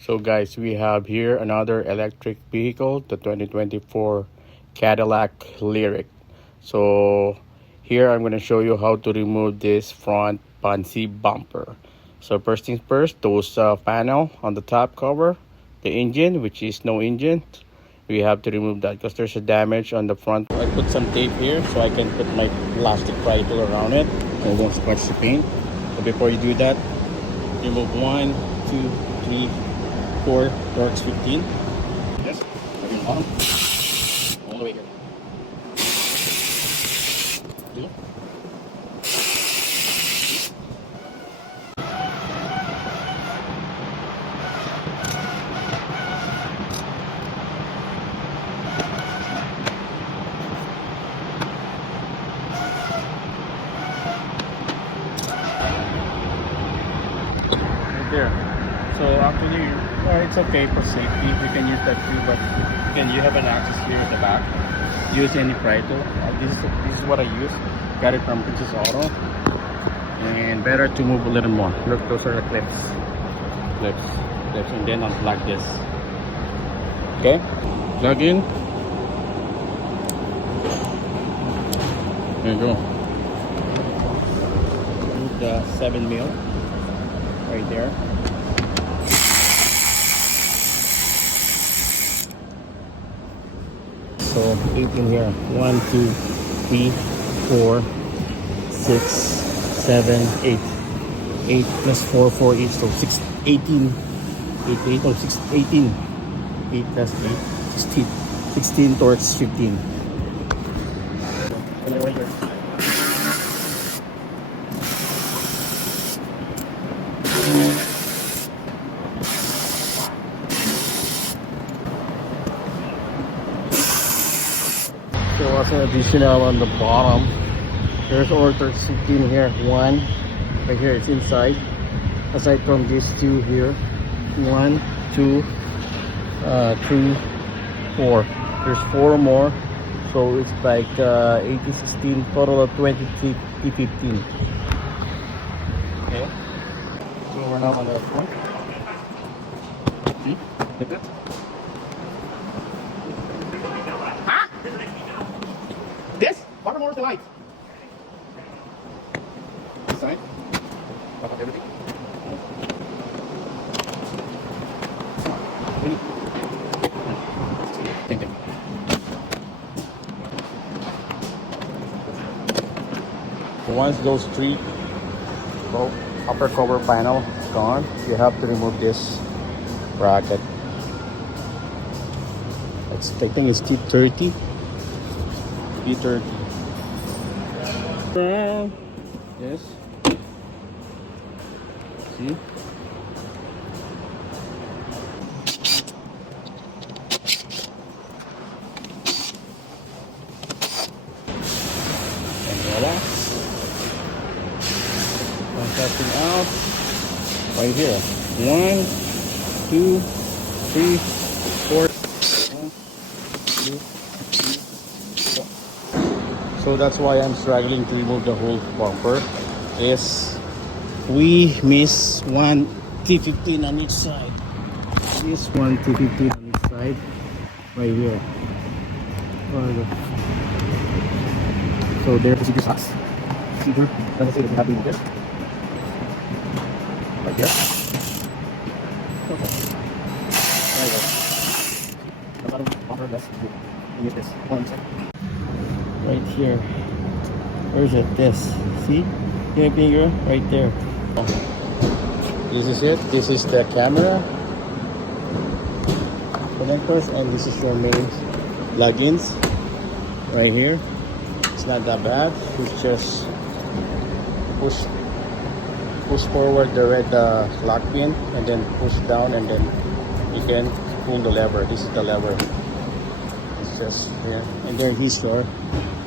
So guys, we have here another electric vehicle, the 2024 Cadillac Lyriq. So here I'm going to show you how to remove this front fancy bumper. So first things first, those panel on the top cover, the engine, which is no engine, we have to remove that because there's a damage on the front. I put some tape here so I can put my plastic pry tool around it and won't scratch the paint. So before you do that, remove 1, 2, 3, 4 tourqs 15. Yes, moving on all the way here. 2. Right there. So actually, it's okay for safety. We can use that too, but again, you have an access here at the back. Use any pry tool. This is what I use. Got it from Princess Auto. And better to move a little more. Look, those are the clips, and then unplug this. Okay, plug in. There you go. Move the 7mm right there. So 18 here. 1, 2, 3, 4, 6, 7, 8. 8 plus 4, 4 each, so 6, 18. 8, 8, oh, 6, 18. 8 plus 8, 16. 16 towards 15. So as an additional on the bottom, there's order 16 here. 1 right here, it's inside. Aside from these 2 here, 1, 2, 3, 4. There's 4 more, so it's like 18, 16, total of 23, 15. Okay, so we're now on the front. See, like that. Huh? This? Bottom or the light? This side. About everything. Same thing. Once those 3 upper cover panel is gone, you have to remove this bracket. I think it's T30. T30. Yes. See? And voila. Testing out right here. 1, 2, 3, 4. 1, 2, 3, 4. So that's why I'm struggling to remove the whole bumper. Is we miss 1 T15 on each side. This 1 T15 on each side, right here. So there's the box. Either let's say that we have to move this. Right here. Okay. There you go. A lot of bumper less. Use this. 1 second. Right here. Where's it? This. See? Your finger right there. Oh. This is it. This is the camera connectors, and this is your main plugins right here. It's not that bad. It's just push forward the red lock pin, and then push down, and then you can pull the lever. This is the lever. It's just here, and there is your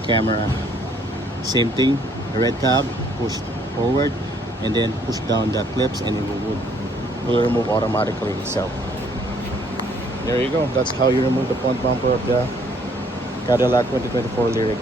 camera. Same thing. The red tab, push forward, and then push down the clips, and it will remove automatically itself. There you go. That's how you remove the front bumper of the Cadillac 2024 Lyriq.